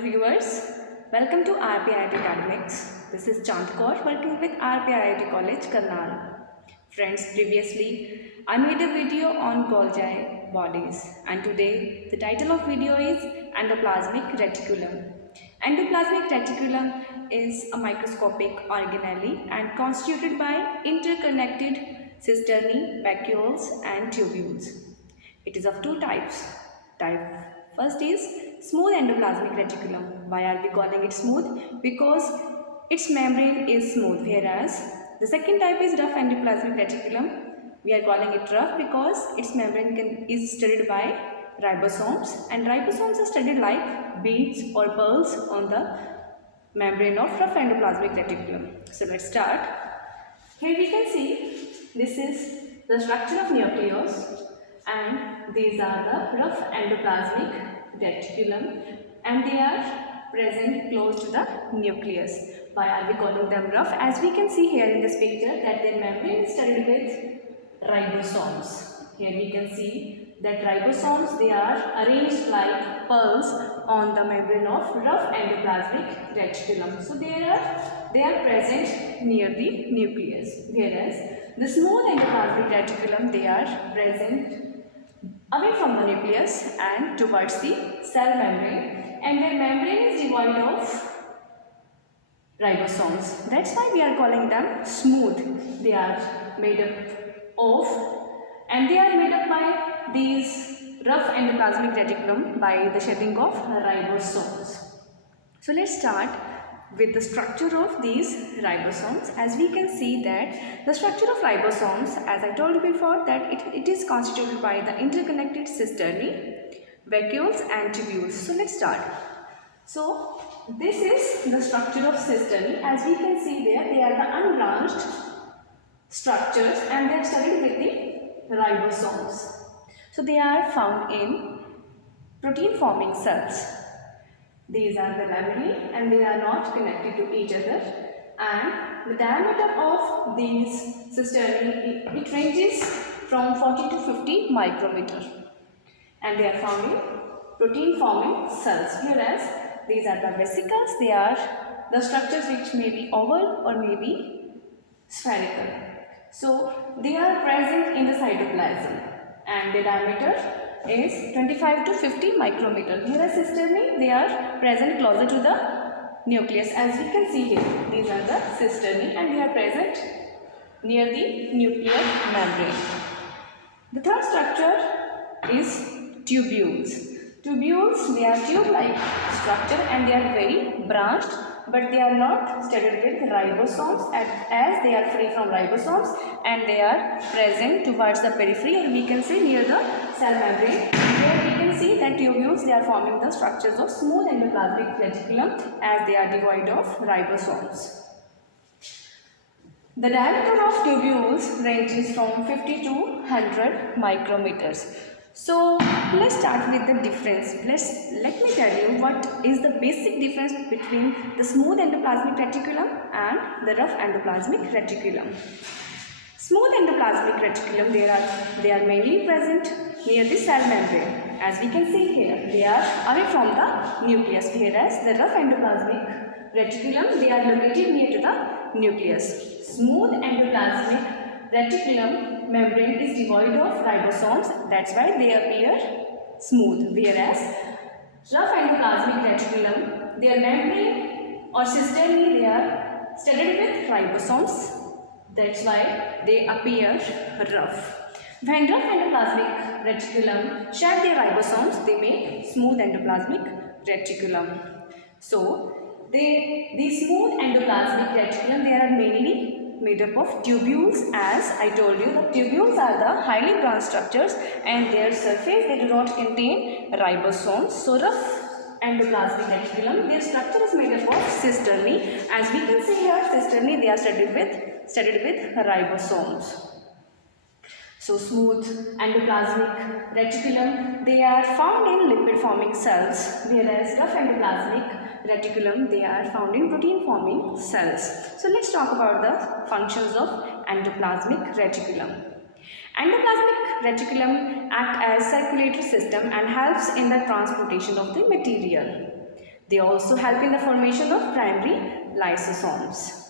viewers, welcome to RPIIT Academics. This is Chand Kaur working with RPIIT College, Karnal. Friends, previously I made a video on Golgi bodies and today the title of video is Endoplasmic Reticulum. Endoplasmic reticulum is a microscopic organelle and constituted by interconnected cisternae, vacuoles and tubules. It is of two types. Type first is smooth endoplasmic reticulum. Why are we calling it smooth? Because its membrane is smooth, whereas the second type is rough endoplasmic reticulum. We are calling it rough because its membrane is studded by ribosomes, and ribosomes are studded like beads or pearls on the membrane of rough endoplasmic reticulum. So let's start. Here we can see this is the structure of nucleus, and these are the rough endoplasmic reticulum, and they are present close to the nucleus. Why are we calling them rough? As we can see here in this picture that their membrane is studded with ribosomes. Here we can see that ribosomes, they are arranged like pearls on the membrane of rough endoplasmic reticulum. So they are present near the nucleus, whereas the smooth endoplasmic reticulum, they are present away from the nucleus and towards the cell membrane, and their membrane is devoid of ribosomes. That's why we are calling them smooth. They are made up of, and they are made up by these rough endoplasmic reticulum by the shedding of ribosomes. So let's start with the structure of these ribosomes. As we can see that the structure of ribosomes, as I told you before, that it is constituted by the interconnected cisternae, vacuoles and tubules. So let's start. So this is the structure of cisternae. As we can see there, they are the unbranched structures and they are studded with the ribosomes. So they are found in protein forming cells. These are the lamellae and they are not connected to each other, and the diameter of these cisternae, it ranges from 40 to 50 micrometer, and they are found in protein forming cells, whereas these are the vesicles. They are the structures which may be oval or may be spherical. So they are present in the cytoplasm and their diameter is 25 to 50 micrometer. Whereas cisternae, they are present closer to the nucleus. As we can see here, these are the cisternae and they are present near the nuclear membrane. The third structure is tubules. Tubules, they are tube-like structure and they are very branched, but they are not studded with ribosomes, as they are free from ribosomes and they are present towards the periphery, and we can see near the cell membrane. Here we can see that tubules, they are forming the structures of smooth endoplasmic reticulum as they are devoid of ribosomes. The diameter of tubules ranges from 50 to 100 micrometers. So let's start with the difference. Let me tell you what is the basic difference between the smooth endoplasmic reticulum and the rough endoplasmic reticulum. Smooth endoplasmic reticulum, they are mainly present near the cell membrane. As we can see here, they are away from the nucleus, whereas the rough endoplasmic reticulum, they are located near to the nucleus. Smooth endoplasmic reticulum membrane is devoid of ribosomes, that's why they appear smooth, whereas rough endoplasmic reticulum, their membrane or cisternae, they are studded with ribosomes, that's why they appear rough. When rough endoplasmic reticulum shed their ribosomes, they make smooth endoplasmic reticulum. So the smooth endoplasmic reticulum, they are mainly made up of tubules. As I told you, the tubules are the highly branched structures and their surface, they do not contain ribosomes. So rough endoplasmic reticulum, their structure is made up of cisternae. As we can see here, cisternae, they are studded with ribosomes. So smooth endoplasmic reticulum, they are found in lipid forming cells, whereas rough endoplasmic reticulum, they are found in protein forming cells. So let's talk about the functions of endoplasmic reticulum. Endoplasmic reticulum act as circulatory system and helps in the transportation of the material. They also help in the formation of primary lysosomes.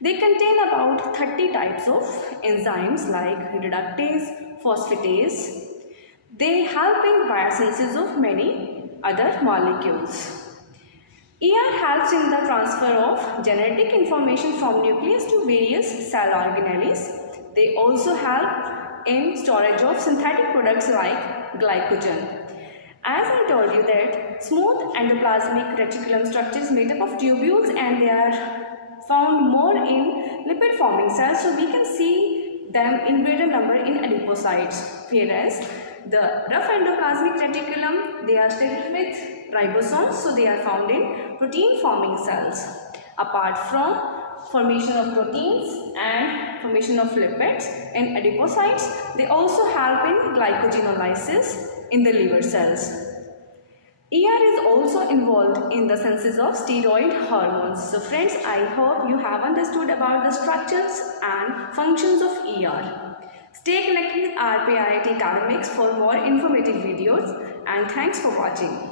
They contain about 30 types of enzymes like reductase, phosphatase. They help in biosynthesis of many other molecules. ER helps in the transfer of genetic information from nucleus to various cell organelles. They also help in storage of synthetic products like glycogen. As I told you that smooth endoplasmic reticulum structure is made up of tubules and they are found more in lipid forming cells, so we can see them in greater number in adipocytes, whereas the rough endoplasmic reticulum, they are studded with ribosomes, so they are found in protein forming cells. Apart from formation of proteins and formation of lipids in adipocytes, they also help in glycogenolysis in the liver cells. ER is also involved in the synthesis of steroid hormones. So friends, I hope you have understood about the structures and functions of ER. Stay connected with RPIIT Academics for more informative videos, and thanks for watching.